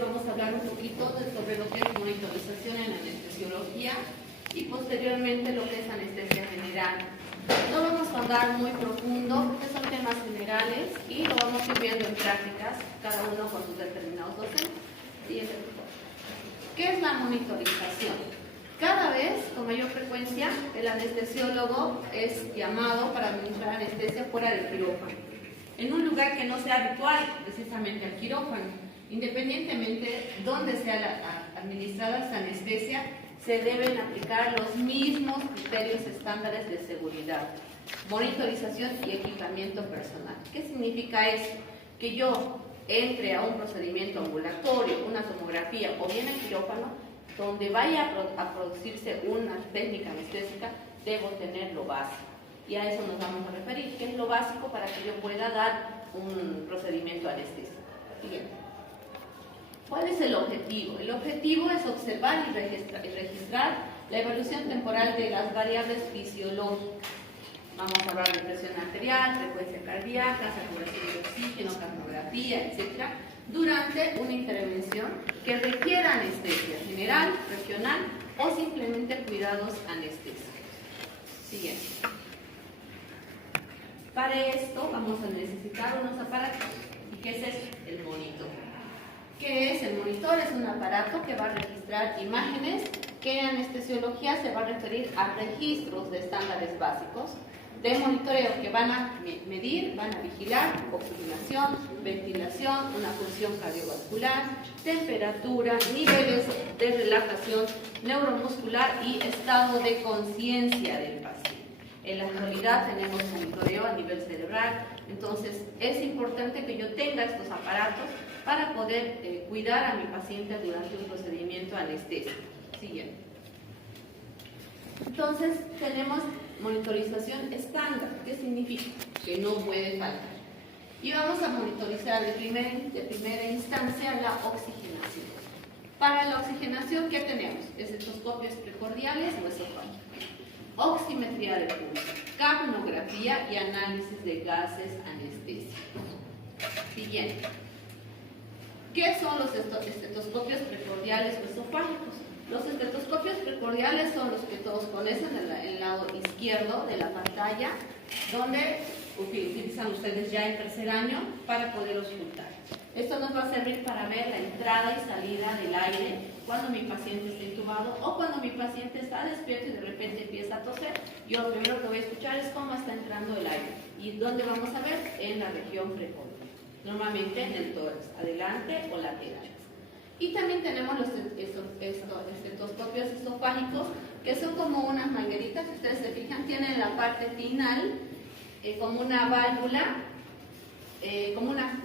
vamos a hablar un poquito sobre lo que es monitorización en anestesiología y posteriormente lo que es anestesia general. No vamos a andar muy profundo porque son temas generales y lo vamos a ir viendo en prácticas, cada uno con sus determinados docentes. ¿Qué es la monitorización? Cada vez, con mayor frecuencia, el anestesiólogo es llamado para administrar anestesia fuera del quirófano, en un lugar que no sea habitual, precisamente al quirófano. Independientemente de dónde sea administrada esta anestesia, se deben aplicar los mismos criterios estándares de seguridad, monitorización y equipamiento personal. ¿Qué significa eso? Que yo entre a un procedimiento ambulatorio, una tomografía o bien el quirófano, donde vaya a producirse una técnica anestésica, debo tener lo básico. Y a eso nos vamos a referir. ¿Qué es lo básico para que yo pueda dar un procedimiento anestésico? Siguiente. ¿Cuál es el objetivo? El objetivo es observar y registrar la evolución temporal de las variables fisiológicas. Vamos a hablar de presión arterial, frecuencia cardíaca, saturación de oxígeno, cardiografía, etc. durante una intervención que requiera anestesia general, regional o simplemente cuidados anestésicos. Siguiente. Para esto vamos a necesitar unos aparatos. ¿Y qué es eso? El monitor. ¿Qué es el monitor? Es un aparato que va a registrar imágenes que en anestesiología se va a referir a registros de estándares básicos de monitoreo que van a medir, van a vigilar oxigenación, ventilación, una función cardiovascular, temperatura, niveles de relajación neuromuscular y estado de conciencia del paciente. En la actualidad tenemos monitoreo a nivel cerebral, entonces es importante que yo tenga estos aparatos para poder cuidar a mi paciente durante un procedimiento anestésico. Siguiente. Entonces tenemos monitorización estándar. ¿Qué significa? Que no puede faltar. Y vamos a monitorizar de primera instancia la oxigenación. Para la oxigenación, ¿qué tenemos? Estetoscopios precordiales o esofágicos, oximetría de pulso, capnografía y análisis de gases anestésicos. Siguiente. ¿Qué son los estetoscopios precordiales o esofágicos? Los estetoscopios precordiales son los que todos conocen en el lado izquierdo de la pantalla, donde utilizan ustedes ya en tercer año para poder auscultar. Esto nos va a servir para ver la entrada y salida del aire cuando mi paciente está intubado o cuando mi paciente está despierto y de repente empieza a toser. Yo lo primero que voy a escuchar es cómo está entrando el aire. ¿Y dónde vamos a ver? En la región precordial, normalmente en el tórax, adelante o laterales. Y también tenemos los estetoscopios esofágicos, que son como unas mangueritas, si ustedes se fijan, tienen la parte final como una válvula, como una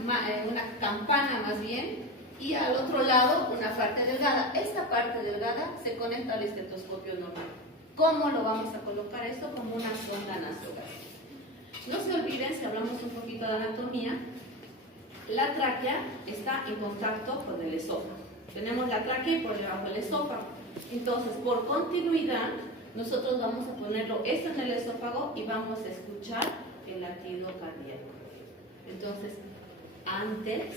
campana más bien, y al otro lado una parte delgada. Esta parte delgada se conecta al estetoscopio normal. ¿Cómo lo vamos a colocar esto? Como una sonda nasogástrica. No se olviden, si hablamos un poquito de anatomía, la tráquea está en contacto con el esófago. Tenemos la tráquea y por debajo el esófago. Entonces, por continuidad, nosotros vamos a ponerlo esto en el esófago y vamos a escuchar el latido cardíaco. Entonces, antes,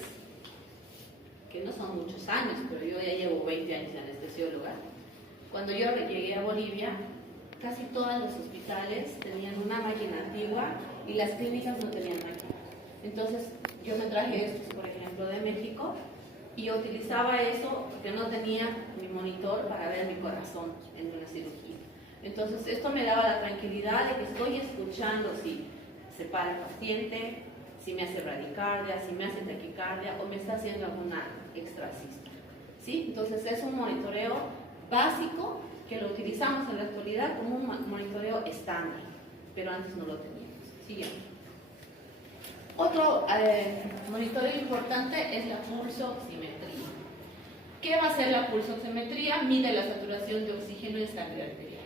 que no son muchos años, pero yo ya llevo 20 años de anestesióloga, cuando yo llegué a Bolivia, casi todos los hospitales tenían una máquina antigua y las clínicas no tenían máquina. Entonces, yo me traje estos, por ejemplo, de México, y yo utilizaba eso porque no tenía mi monitor para ver mi corazón en una cirugía. Entonces, esto me daba la tranquilidad de que estoy escuchando si se para el paciente, si me hace bradicardia, si me hace taquicardia o me está haciendo alguna extrasístole. ¿Sí? Entonces, es un monitoreo básico que lo utilizamos en la actualidad como un monitoreo estándar, pero antes no lo teníamos. Siguiente. Otro monitoreo importante es la pulsoximetría. ¿Qué va a hacer la pulsoximetría? Mide la saturación de oxígeno en sangre arterial.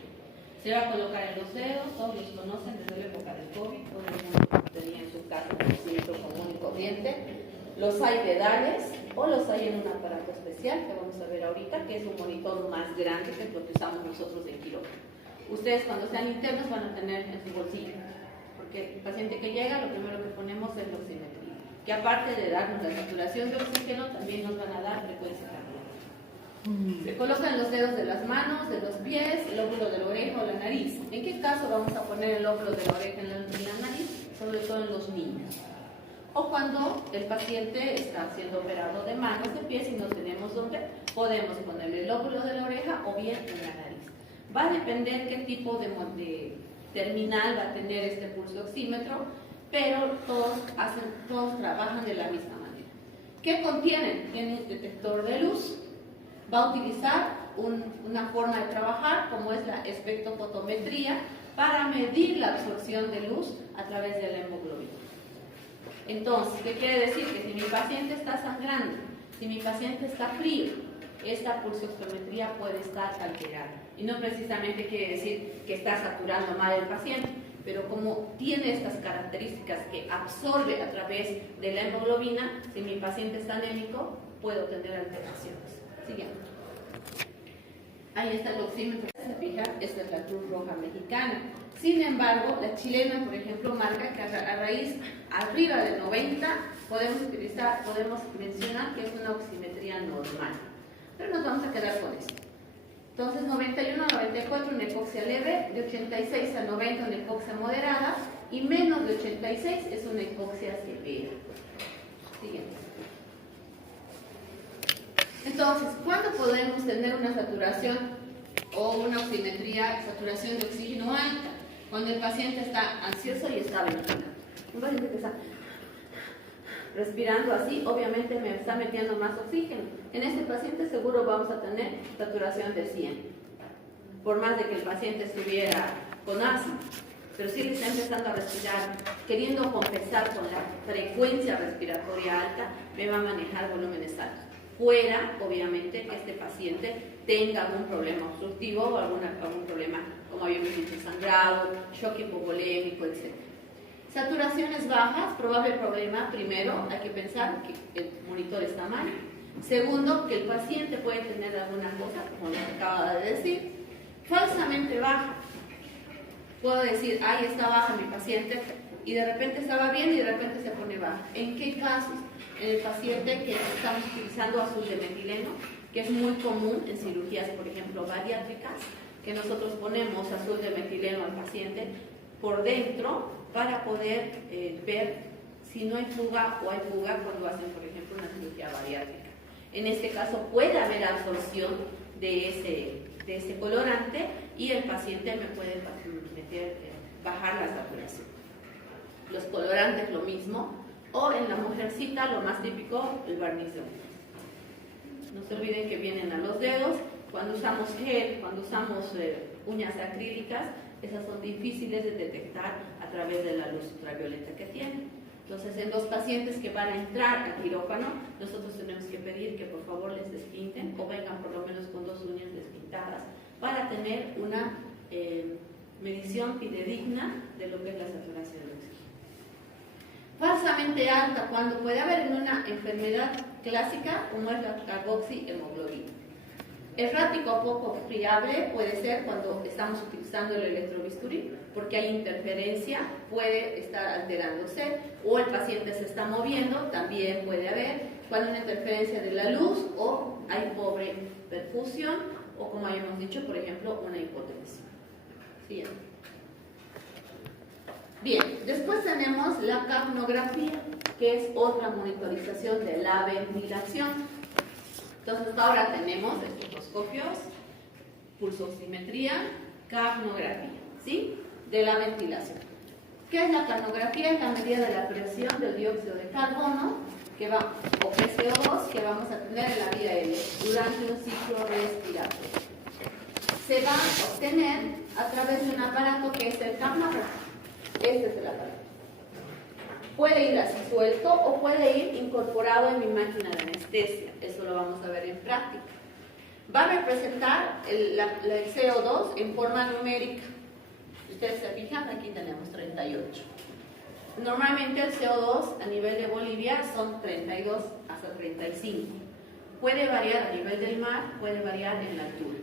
Se va a colocar en los dedos, todos los conocen desde la época del COVID, todo el mundo tenía en su casa un conocimiento común y corriente. Los hay pedales o los hay en un aparato especial que vamos a ver ahorita, que es un monitor más grande que lo que usamos nosotros en quirófano. Ustedes cuando sean internos van a tener en su bolsillo. Porque el paciente que llega, lo primero que ponemos es la oximetría, que aparte de darnos la saturación de oxígeno, también nos van a dar frecuencia cardíaca. Se colocan los dedos de las manos, de los pies, el óvulo de la oreja o la nariz. ¿En qué caso vamos a poner el óvulo de la oreja en la nariz? Sobre todo en los niños. O cuando el paciente está siendo operado de manos, de pies y no tenemos dónde, podemos ponerle el óvulo de la oreja o bien en la nariz. Va a depender qué tipo de terminal va a tener este pulso oxímetro, pero todos trabajan de la misma manera. ¿Qué contienen? Tiene un detector de luz, va a utilizar una forma de trabajar como es la espectrofotometría para medir la absorción de luz a través de la hemoglobina. Entonces, ¿qué quiere decir? Que si mi paciente está sangrando, si mi paciente está frío, esta pulsioximetría puede estar alterada. Y no precisamente quiere decir que está saturando mal el paciente, pero como tiene estas características que absorbe a través de la hemoglobina, si mi paciente está anémico, puedo tener alteraciones. Siguiente. Ahí está el oxímetro. Se fija, esta es la Cruz Roja Mexicana. Sin embargo, la chilena, por ejemplo, marca que a raíz arriba de 90 podemos mencionar que es una oximetría normal. Pero nos vamos a quedar con esto. Entonces, 91 a 94 una hipoxia leve, de 86 a 90 una hipoxia moderada y menos de 86 es una hipoxia severa. Siguiente. Entonces, ¿cuándo podemos tener una saturación o una oximetría, saturación de oxígeno alta? Cuando el paciente está ansioso y está ventilando. Un paciente que está respirando así, obviamente me está metiendo más oxígeno. En este paciente seguro vamos a tener saturación de 100. Por más de que el paciente estuviera con asma, pero si le está empezando a respirar, queriendo compensar con la frecuencia respiratoria alta, me va a manejar volúmenes altos. Fuera, obviamente, que este paciente tenga algún problema obstructivo o algún problema, como habíamos dicho, sangrado, shock hipovolémico, etc. Saturaciones bajas, probable problema. Primero, hay que pensar que el monitor está mal. Segundo, que el paciente puede tener alguna cosa, como lo que acaba de decir, falsamente baja. Puedo decir, ahí está baja mi paciente, y de repente estaba bien y de repente se pone baja. ¿En qué casos? En el paciente que estamos utilizando azul de metileno, que es muy común en cirugías, por ejemplo, bariátricas, que nosotros ponemos azul de metileno al paciente por dentro para poder ver si no hay fuga o hay fuga cuando hacen, por ejemplo, una cirugía bariátrica. En este caso puede haber absorción de ese colorante y el paciente me puede bajar la saturación. Los colorantes lo mismo, o en la mujercita lo más típico, el barniz de uñas. No se olviden que vienen a los dedos. Cuando usamos gel, cuando usamos uñas acrílicas, esas son difíciles de detectar a través de la luz ultravioleta que tienen. Entonces, en los pacientes que van a entrar al quirófano, nosotros tenemos que pedir que por favor les despinten o vengan por lo menos con 2 uñas despintadas para tener una medición fidedigna de lo que es la saturación de oxígeno. Falsamente alta, cuando puede haber en una enfermedad clásica como es la carboxihemoglobina. Errático o poco fiable puede ser cuando estamos utilizando el electrobisturí, porque hay interferencia, puede estar alterándose, o el paciente se está moviendo, también puede haber, cuando hay una interferencia de la luz, o hay pobre perfusión, o como habíamos dicho, por ejemplo, una hipotensión. Siguiente. Bien, después tenemos la capnografía, que es otra monitorización de la ventilación. Entonces, hasta ahora tenemos estetoscopios, pulsoximetría, capnografía, ¿sí? De la ventilación. ¿Qué es la capnografía? Es la medida de la presión del dióxido de carbono o PCO2 que vamos a tener en la vía aérea durante un ciclo respiratorio. Se va a obtener a través de un aparato que es el capnógrafo. Este es el aparato. Puede ir así suelto o puede ir incorporado en mi máquina de anestesia. Eso lo vamos a ver en práctica. Va a representar el CO2 en forma numérica. Ustedes se fijan, aquí tenemos 38. Normalmente el CO2 a nivel de Bolivia son 32 hasta 35. Puede variar a nivel del mar, puede variar en la altura.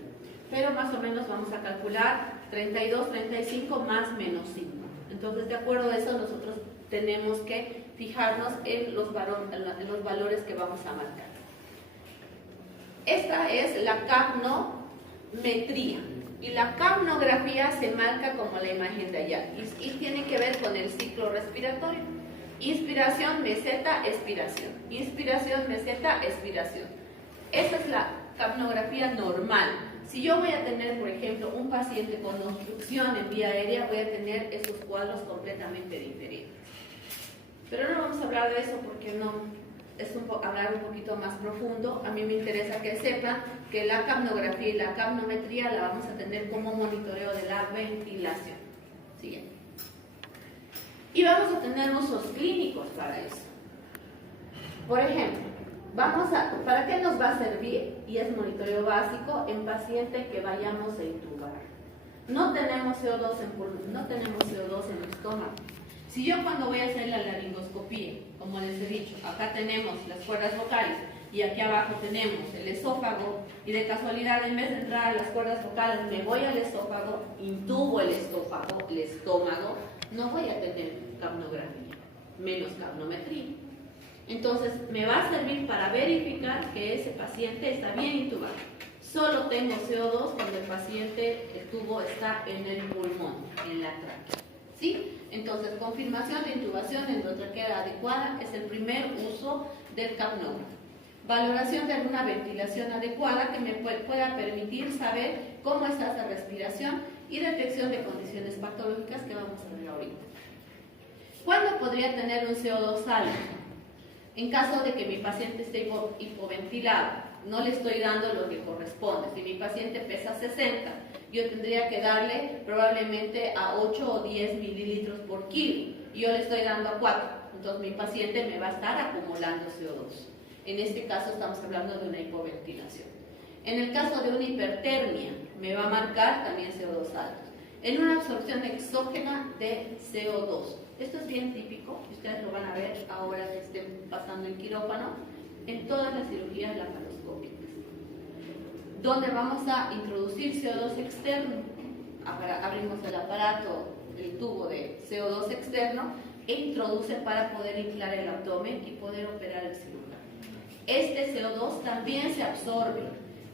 Pero más o menos vamos a calcular 32, 35 más menos 5. Entonces, de acuerdo a eso, nosotros tenemos que fijarnos en los valores que vamos a marcar. Esta es la capnometría. Y la capnografía se marca como la imagen de allá. Y tiene que ver con el ciclo respiratorio. Inspiración, meseta, expiración. Inspiración, meseta, expiración. Esa es la capnografía normal. Si yo voy a tener, por ejemplo, un paciente con obstrucción en vía aérea, voy a tener esos cuadros completamente diferentes. Pero no vamos a hablar de eso porque no es hablar un poquito más profundo. A mí me interesa que sepan que la capnografía y la capnometría la vamos a tener como monitoreo de la ventilación. Siguiente. Y vamos a tener usos clínicos para eso. Por ejemplo, ¿para qué nos va a servir? Y es monitoreo básico en paciente que vayamos a intubar. No tenemos CO2 en pulmón, no tenemos CO2 en el estómago. Si yo cuando voy a hacer la laringoscopía, como les he dicho, acá tenemos las cuerdas vocales y aquí abajo tenemos el esófago, y de casualidad en vez de entrar a las cuerdas vocales me voy al esófago, intubo el estómago, no voy a tener capnografía, menos capnometría. Entonces me va a servir para verificar que ese paciente está bien intubado. Solo tengo CO2 cuando el paciente, el tubo está en el pulmón, en la tráquea. ¿Sí? Entonces, confirmación de intubación endotraqueal adecuada es el primer uso del capnógrafo. Valoración de alguna ventilación adecuada que me pueda permitir saber cómo está esa respiración y detección de condiciones patológicas que vamos a ver ahorita. ¿Cuándo podría tener un CO2 alto? En caso de que mi paciente esté hipoventilado, no le estoy dando lo que corresponde. Si mi paciente pesa 60, yo tendría que darle probablemente a 8 o 10 mililitros por kilo, y yo le estoy dando a 4. Entonces mi paciente me va a estar acumulando CO2. En este caso estamos hablando de una hipoventilación. En el caso de una hipertermia, me va a marcar también CO2 altos. En una absorción exógena de CO2. Esto es bien típico, ustedes lo van a ver ahora que estén pasando el quirófano, en todas las cirugías laparoscópicas, donde vamos a introducir CO2 externo. Abrimos el aparato, el tubo de CO2 externo, e introduce para poder inflar el abdomen y poder operar el cirujano. Este CO2 también se absorbe.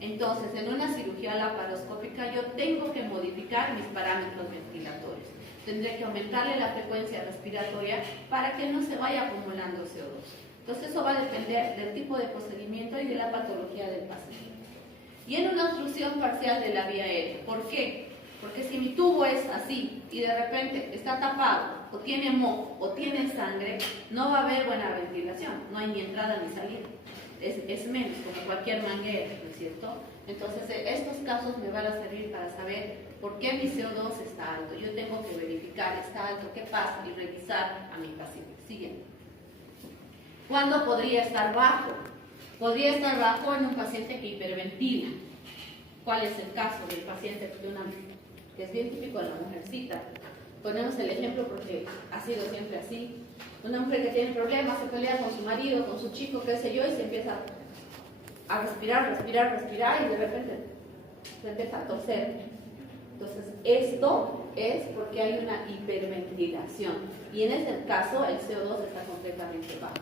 Entonces, en una cirugía laparoscópica yo tengo que modificar mis parámetros ventilatorios. Tendré que aumentarle la frecuencia respiratoria para que no se vaya acumulando CO2. Entonces, eso va a depender del tipo de procedimiento y de la patología del paciente. Y en una obstrucción parcial de la vía aérea. ¿Por qué? Porque si mi tubo es así y de repente está tapado, o tiene moco, o tiene sangre, no va a haber buena ventilación. No hay ni entrada ni salida. Es menos, como cualquier manguera, ¿no es cierto? Entonces, estos casos me van a servir para saber por qué mi CO2 está alto. Yo tengo que verificar, está alto, qué pasa, y revisar a mi paciente. Siguiente. ¿Cuándo podría estar bajo? Podría estar bajo en un paciente que hiperventila. ¿Cuál es el caso del paciente que es bien típico de la mujercita? Ponemos el ejemplo porque ha sido siempre así. Una mujer que tiene problemas, se pelea con su marido, con su chico, qué sé yo, y se empieza a respirar, y de repente se empieza a toser. Entonces, esto es porque hay una hiperventilación, y en este caso el CO2 está completamente bajo.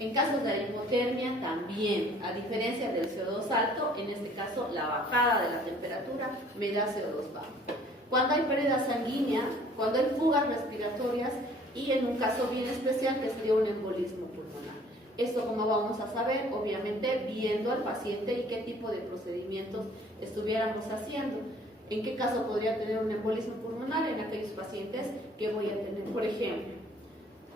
En casos de hipotermia también, a diferencia del CO2 alto, en este caso la bajada de la temperatura me da CO2 bajo. Cuando hay pérdida sanguínea, cuando hay fugas respiratorias, y en un caso bien especial que sería un embolismo pulmonar. Esto, como vamos a saber, obviamente viendo al paciente y qué tipo de procedimientos estuviéramos haciendo. ¿En qué caso podría tener un embolismo pulmonar? En aquellos pacientes que voy a tener, por ejemplo,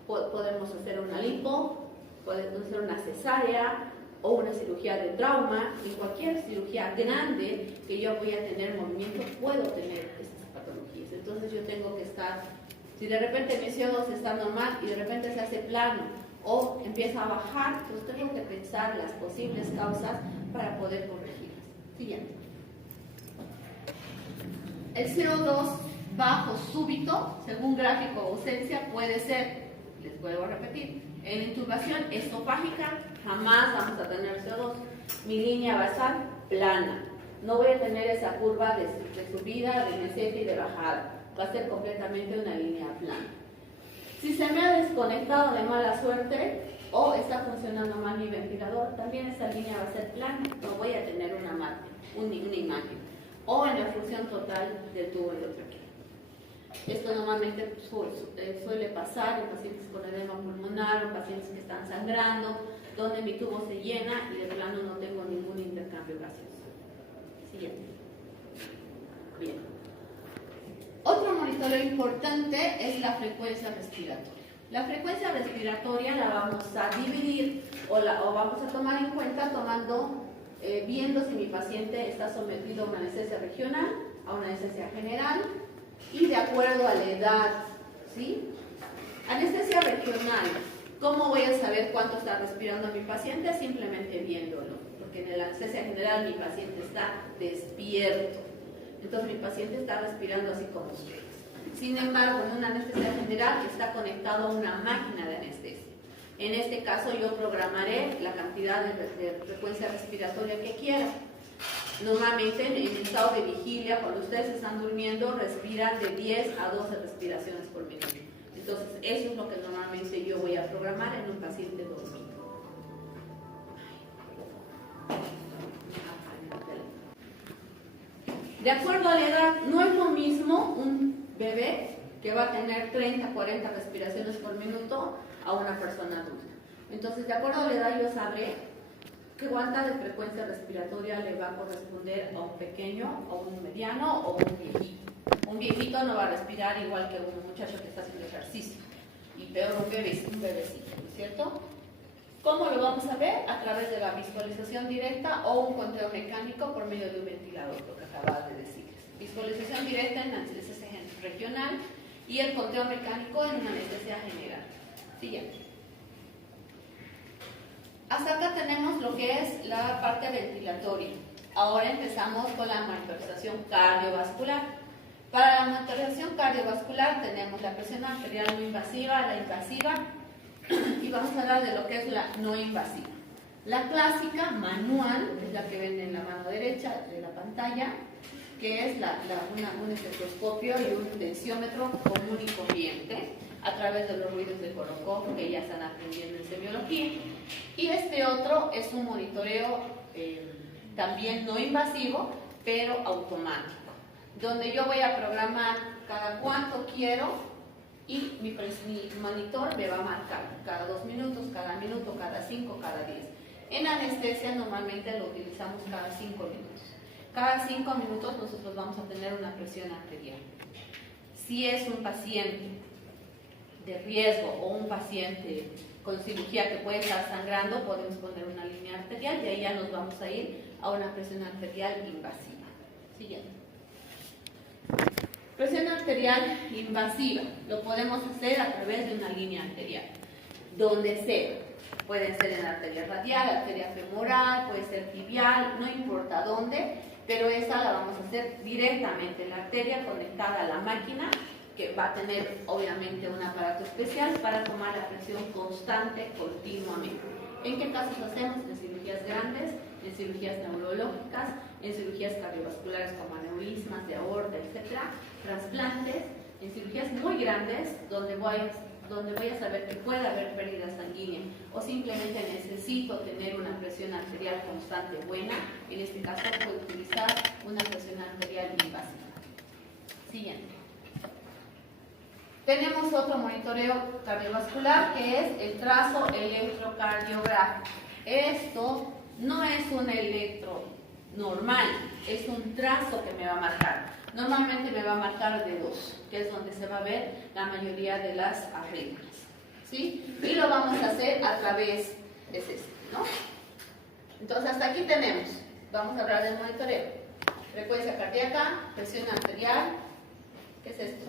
podemos hacer una lipo, podemos hacer una cesárea o una cirugía de trauma. En cualquier cirugía grande que yo voy a tener movimiento, puedo tener estas patologías. Entonces yo tengo que estar, si de repente mi CO2 está normal y de repente se hace plano o empieza a bajar, entonces tengo que pensar las posibles causas para poder corregirlas. Siguiente. El CO2 bajo súbito, según gráfico o ausencia, puede ser, les vuelvo a repetir, en intubación esofágica jamás vamos a tener CO2. Mi línea basal plana. No voy a tener esa curva de subida, de meseta y de bajada. Va a ser completamente una línea plana. Si se me ha desconectado de mala suerte, o está funcionando mal mi ventilador, también esa línea va a ser plana, no voy a tener una imagen, o en la función total del tubo endotraqueal. Esto normalmente suele pasar en pacientes con edema pulmonar o pacientes que están sangrando, donde mi tubo se llena y de plano no tengo ningún intercambio gaseoso. Siguiente. Bien. Otro monitoreo importante es la frecuencia respiratoria. La frecuencia respiratoria la vamos a dividir o vamos a tomar en cuenta viendo si mi paciente está sometido a una anestesia regional, a una anestesia general y de acuerdo a la edad, ¿sí? Anestesia regional. ¿Cómo voy a saber cuánto está respirando mi paciente? Simplemente viéndolo, porque en la anestesia general mi paciente está despierto. Entonces mi paciente está respirando así como ustedes. Sin embargo, en una anestesia general está conectado a una máquina de anestesia. En este caso yo programaré la cantidad de frecuencia respiratoria que quiera. Normalmente en el estado de vigilia, cuando ustedes están durmiendo, respiran de 10 a 12 respiraciones por minuto. Entonces eso es lo que normalmente yo voy a programar en un paciente dormido. De acuerdo a la edad, no es lo mismo un bebé que va a tener 30, 40 respiraciones por minuto a una persona adulta. Entonces, de acuerdo a la edad, yo sabré cuánta de frecuencia respiratoria le va a corresponder a un pequeño, a un mediano o un viejito. Un viejito no va a respirar igual que un muchacho que está haciendo ejercicio. Y peor un bebecito, ¿no es cierto? ¿Cómo lo vamos a ver? A través de la visualización directa o un conteo mecánico por medio de un ventilador, lo que acababa de decirles. Visualización directa en anestesia regional y el conteo mecánico en una anestesia general. Siguiente. Hasta acá tenemos lo que es la parte ventilatoria. Ahora empezamos con la monitorización cardiovascular. Para la monitorización cardiovascular tenemos la presión arterial no invasiva, la invasiva, y vamos a hablar de lo que es la no invasiva. La clásica manual es la que ven en la mano derecha de la pantalla, que es un estetoscopio y un tensiómetro común y corriente a través de los ruidos de Korokov que ya están aprendiendo en semiología. Y este otro es un monitoreo también no invasivo, pero automático, donde yo voy a programar cada cuánto quiero y mi monitor me va a marcar cada 2 minutos, cada minuto, cada 5, cada 10. En anestesia normalmente lo utilizamos cada 5 minutos. Cada 5 minutos nosotros vamos a tener una presión arterial. Si es un paciente de riesgo o un paciente con cirugía que puede estar sangrando, podemos poner una línea arterial y ahí ya nos vamos a ir a una presión arterial invasiva. Siguiente. Presión arterial invasiva lo podemos hacer a través de una línea arterial, donde sea. Puede ser en arteria radial, arteria femoral, puede ser tibial, no importa dónde, pero esa la vamos a hacer directamente en la arteria conectada a la máquina, que va a tener obviamente un aparato especial para tomar la presión constante continuamente. ¿En qué casos hacemos? En cirugías grandes, en cirugías neurológicas, en cirugías cardiovasculares como aneurismas de aorta, etc., trasplantes, en cirugías muy grandes donde voy a saber que puede haber pérdida sanguínea o simplemente necesito tener una presión arterial constante buena. En este caso puedo utilizar una presión arterial invasiva. Siguiente. Tenemos otro monitoreo cardiovascular que es el trazo electrocardiográfico. Esto no es un electro normal, es un trazo que me va a marcar. Normalmente me va a marcar de 2, que es donde se va a ver la mayoría de las arritmias, ¿sí? Y lo vamos a hacer a través de este, ¿no? Entonces hasta aquí tenemos, vamos a hablar del monitoreo. Frecuencia cardíaca, presión arterial, ¿qué es esto?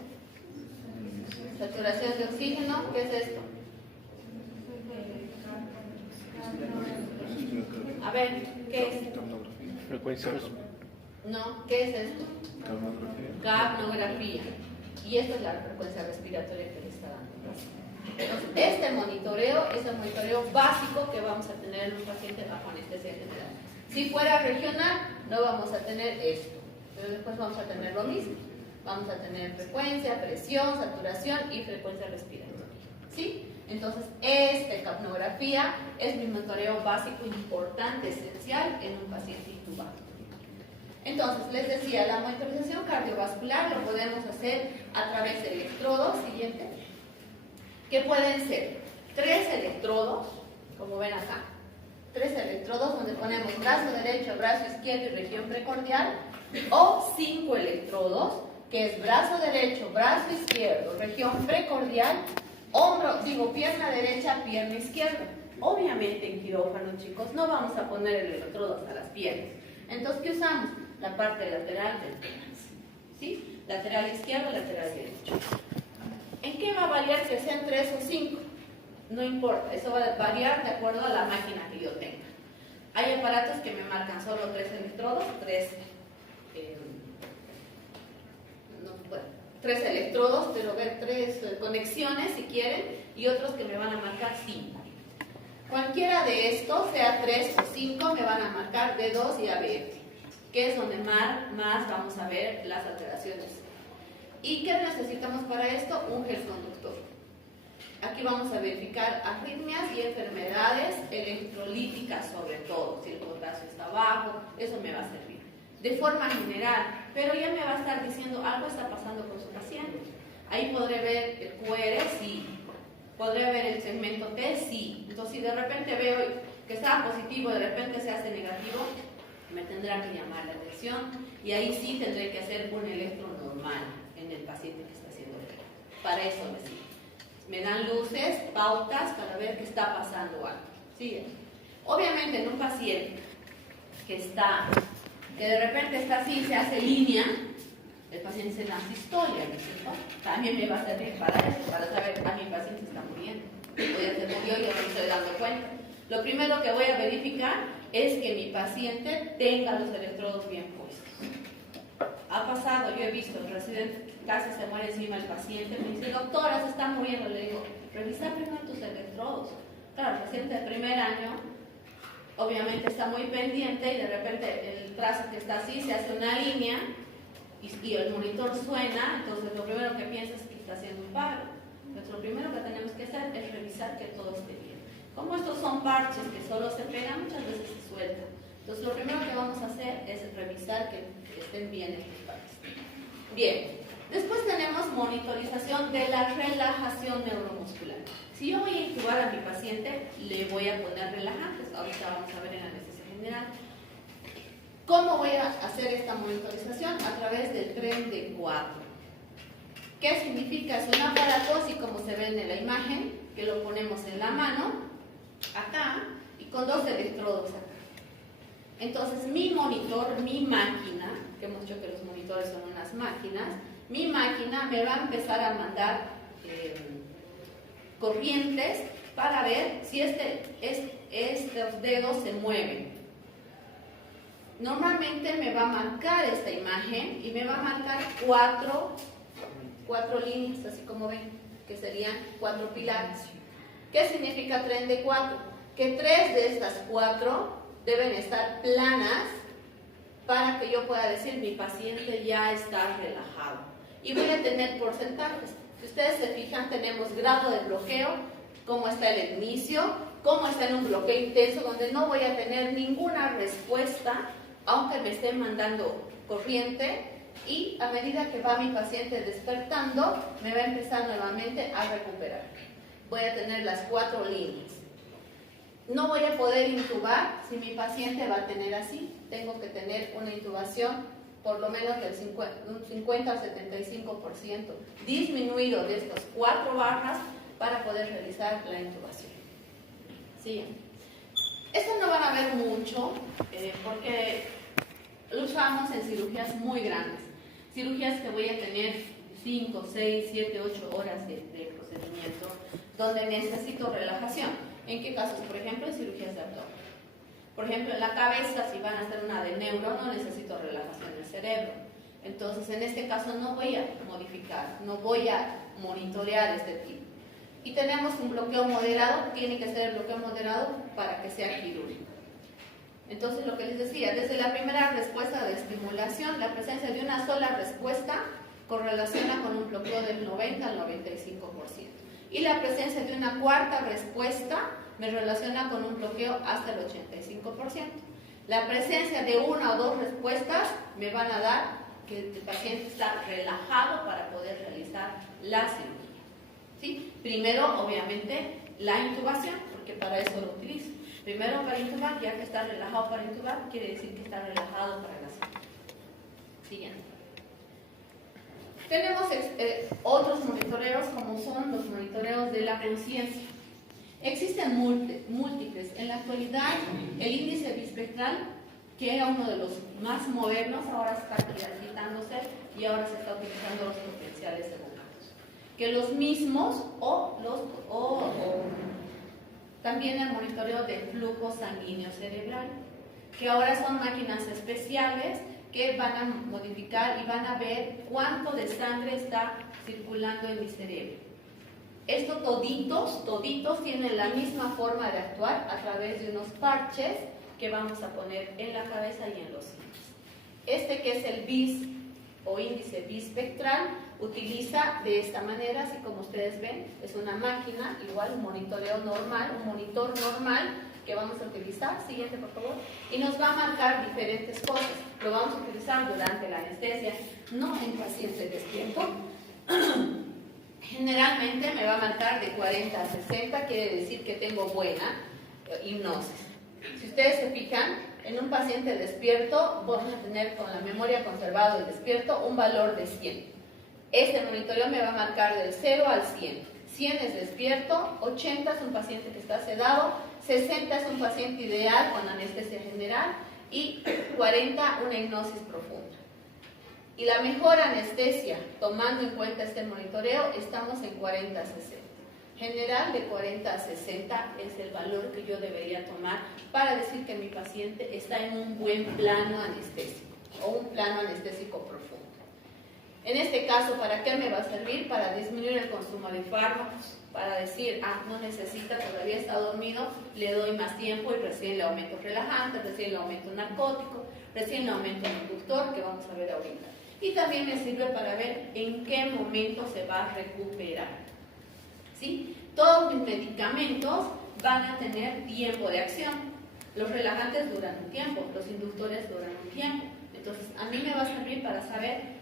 Saturación de oxígeno, ¿qué es esto? A ver, ¿qué es? Frecuencia. No, ¿qué es esto? Capnografía. Y esta es la frecuencia respiratoria que le está dando. Entonces, este monitoreo es el monitoreo básico que vamos a tener en un paciente bajo anestesia general. Si fuera regional, no vamos a tener esto, pero después vamos a tener lo mismo. Vamos a tener frecuencia, presión, saturación y frecuencia respiratoria. ¿Sí? Entonces, esta capnografía es mi monitoreo básico importante, esencial en un paciente intubado. Entonces, les decía, la monitorización cardiovascular lo podemos hacer a través de electrodos, siguiente, que pueden ser 3 electrodos, como ven acá, 3 electrodos donde ponemos brazo derecho, brazo izquierdo y región precordial, o 5 electrodos, que es brazo derecho, brazo izquierdo, región precordial, pierna derecha, pierna izquierda. Obviamente en quirófano, chicos, no vamos a poner el electrodo hasta las piernas. Entonces, ¿qué usamos? La parte lateral del tórax, ¿sí? Lateral izquierdo, lateral derecho. ¿En qué va a variar que sean 3 o 5? No importa, eso va a variar de acuerdo a la máquina que yo tenga. Hay aparatos que me marcan solo 3 electrodos, 3 electrodos, pero ver 3 conexiones si quieren, y otros que me van a marcar 5. Cualquiera de estos, sea 3 o 5, me van a marcar D2 y ABF, que es donde más vamos a ver las alteraciones. ¿Y qué necesitamos para esto? Un gel conductor. Aquí vamos a verificar arritmias y enfermedades electrolíticas sobre todo. Si el potasio está bajo, eso me va a servir. De forma general, pero ya me va a estar diciendo algo está pasando con su paciente. Ahí podré ver el QR, sí. Podré ver el segmento T, sí. Entonces, si de repente veo que está positivo, de repente se hace negativo, me tendrá que llamar la atención y ahí sí tendré que hacer un electro normal en el paciente que está haciendo el. Para eso me sirve. Me dan luces, pautas para ver que está pasando algo. ¿Sí? Obviamente en un paciente que de repente está así, se hace línea, el paciente se da asistolia, ¿no es cierto? También me va a servir para eso, para saber, mi paciente está muriendo. O ya se murió y yo me estoy dando cuenta. Lo primero que voy a verificar es que mi paciente tenga los electrodos bien puestos. Ha pasado, yo he visto, el residente casi se muere encima del paciente, me dice, doctora, se está muriendo. Le digo, revisa primero tus electrodos. Claro, el paciente del primer año, obviamente está muy pendiente y de repente el trazo que está así se hace una línea y el monitor suena, entonces lo primero que piensa es que está haciendo un paro. Entonces lo primero que tenemos que hacer es revisar que todo esté bien. Como estos son parches que solo se pegan, muchas veces se sueltan. Entonces lo primero que vamos a hacer es revisar que estén bien estos parches. Bien, después tenemos monitorización de la relajación neuromuscular. Si yo voy a intubar a mi paciente, le voy a poner relajantes. Ahorita vamos a ver en anestesia general. ¿Cómo voy a hacer esta monitorización? A través del tren de 4. ¿Qué significa? Es un aparato, así como se ve en la imagen, que lo ponemos en la mano, acá, y con 2 electrodos acá. Entonces, mi monitor, mi máquina, que hemos dicho que los monitores son unas máquinas, mi máquina me va a empezar a mandar corrientes para ver si estos dedos se mueven. Normalmente me va a marcar esta imagen y me va a marcar 4 líneas, así como ven, que serían 4 pilares. ¿Qué significa tren de 4? Que 3 de estas 4 deben estar planas para que yo pueda decir mi paciente ya está relajado. Y voy a tener porcentajes. Si ustedes se fijan, tenemos grado de bloqueo, cómo está el inicio, cómo está en un bloqueo intenso, donde no voy a tener ninguna respuesta, aunque me estén mandando corriente, y a medida que va mi paciente despertando, me va a empezar nuevamente a recuperar. Voy a tener las 4 líneas. No voy a poder intubar si mi paciente va a tener así. Tengo que tener una intubación por lo menos del 50 al 75% disminuido de estas 4 barras para poder realizar la intubación. ¿Sí? Esto no van a ver mucho porque lo usamos en cirugías muy grandes. Cirugías que voy a tener 5, 6, 7, 8 horas de procedimiento donde necesito relajación. ¿En qué casos? Por ejemplo, en cirugías de abdomen. Por ejemplo, en la cabeza, si van a hacer una de neuro, no necesito relajación del cerebro. Entonces, en este caso no voy a modificar, no voy a monitorear este tipo. Y tenemos un bloqueo moderado, tiene que ser el bloqueo moderado para que sea quirúrgico. Entonces, lo que les decía, desde la primera respuesta de estimulación, la presencia de una sola respuesta correlaciona con un bloqueo del 90 al 95%. Y la presencia de una cuarta respuesta me relaciona con un bloqueo hasta el 85%. La presencia de una o dos respuestas me van a dar que el paciente está relajado para poder realizar la cirugía. ¿Sí? Primero, obviamente, la intubación, porque para eso lo utilizo. Primero para intubar, ya que está relajado para intubar, quiere decir que está relajado para la cirugía. Siguiente. Tenemos otros monitoreos, como son los monitoreos de la conciencia. Existen múltiples. En la actualidad, el índice bispectral, que era uno de los más modernos, ahora está quitándose y ahora se está utilizando los potenciales evocados. Que los mismos también el monitoreo de flujo sanguíneo cerebral, que ahora son máquinas especiales que van a modificar y van a ver cuánto de sangre está circulando en mi cerebro. Estos toditos tienen la misma forma de actuar a través de unos parches que vamos a poner en la cabeza y en los ojos. Este, que es el BIS o índice bispectral, utiliza de esta manera, así como ustedes ven, es una máquina, igual un monitoreo normal, un monitor normal que vamos a utilizar. Siguiente, por favor. Y nos va a marcar diferentes cosas. Lo vamos a utilizar durante la anestesia, no en paciente despierto. Generalmente me va a marcar de 40 a 60, quiere decir que tengo buena hipnosis. Si ustedes se fijan, en un paciente despierto vamos a tener con la memoria conservada del despierto un valor de 100. Este monitoreo me va a marcar del 0 al 100. 100 es despierto, 80 es un paciente que está sedado, 60 es un paciente ideal con anestesia general y 40 una hipnosis profunda. Y la mejor anestesia, tomando en cuenta este monitoreo, estamos en 40 a 60. General, de 40 a 60 es el valor que yo debería tomar para decir que mi paciente está en un buen plano anestésico o un plano anestésico profundo. En este caso, ¿para qué me va a servir? Para disminuir el consumo de fármacos, para decir, no necesita, todavía está dormido, le doy más tiempo y recién le aumento relajante, recién le aumento narcótico, recién le aumento inductor, que vamos a ver ahorita. Y también me sirve para ver en qué momento se va a recuperar. ¿Sí? Todos mis medicamentos van a tener tiempo de acción. Los relajantes duran un tiempo, los inductores duran un tiempo. Entonces, a mí me va a servir para saber,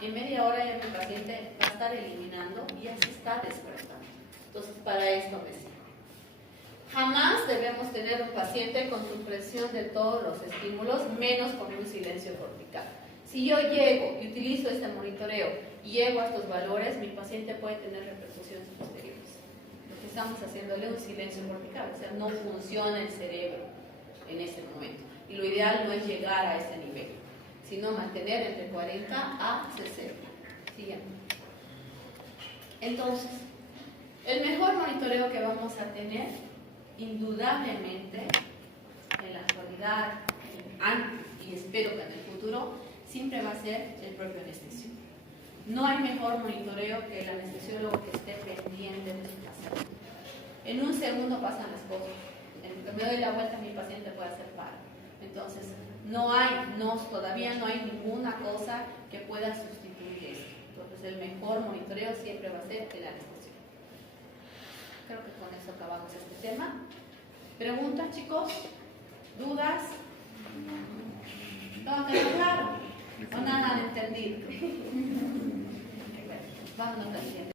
en media hora ya mi paciente va a estar eliminando y ya se está despertando. Entonces, para esto me sirve. Jamás debemos tener un paciente con supresión de todos los estímulos, menos con un silencio cortical. Si yo llego y utilizo este monitoreo y llego a estos valores, mi paciente puede tener repercusiones posteriores. Lo que estamos haciéndole un silencio cortical, o sea, no funciona el cerebro en ese momento. Y lo ideal no es llegar a ese nivel, sino mantener entre 40 a 60. Siguiente. Entonces, el mejor monitoreo que vamos a tener, indudablemente, en la actualidad, antes y espero que en el futuro, siempre va a ser el propio anestesio. No hay mejor monitoreo que el anestesiólogo que esté pendiente de su paciente. En un segundo pasan las cosas. En que me doy la vuelta, mi paciente puede hacer paro. Entonces, todavía no hay ninguna cosa que pueda sustituir esto. Entonces, el mejor monitoreo siempre va a ser el anestesio. Creo que con eso acabamos este tema. ¿Preguntas, chicos? ¿Dudas? ¿Todo quedó claro? ¿O nada han entendido? Vámonos al siguiente.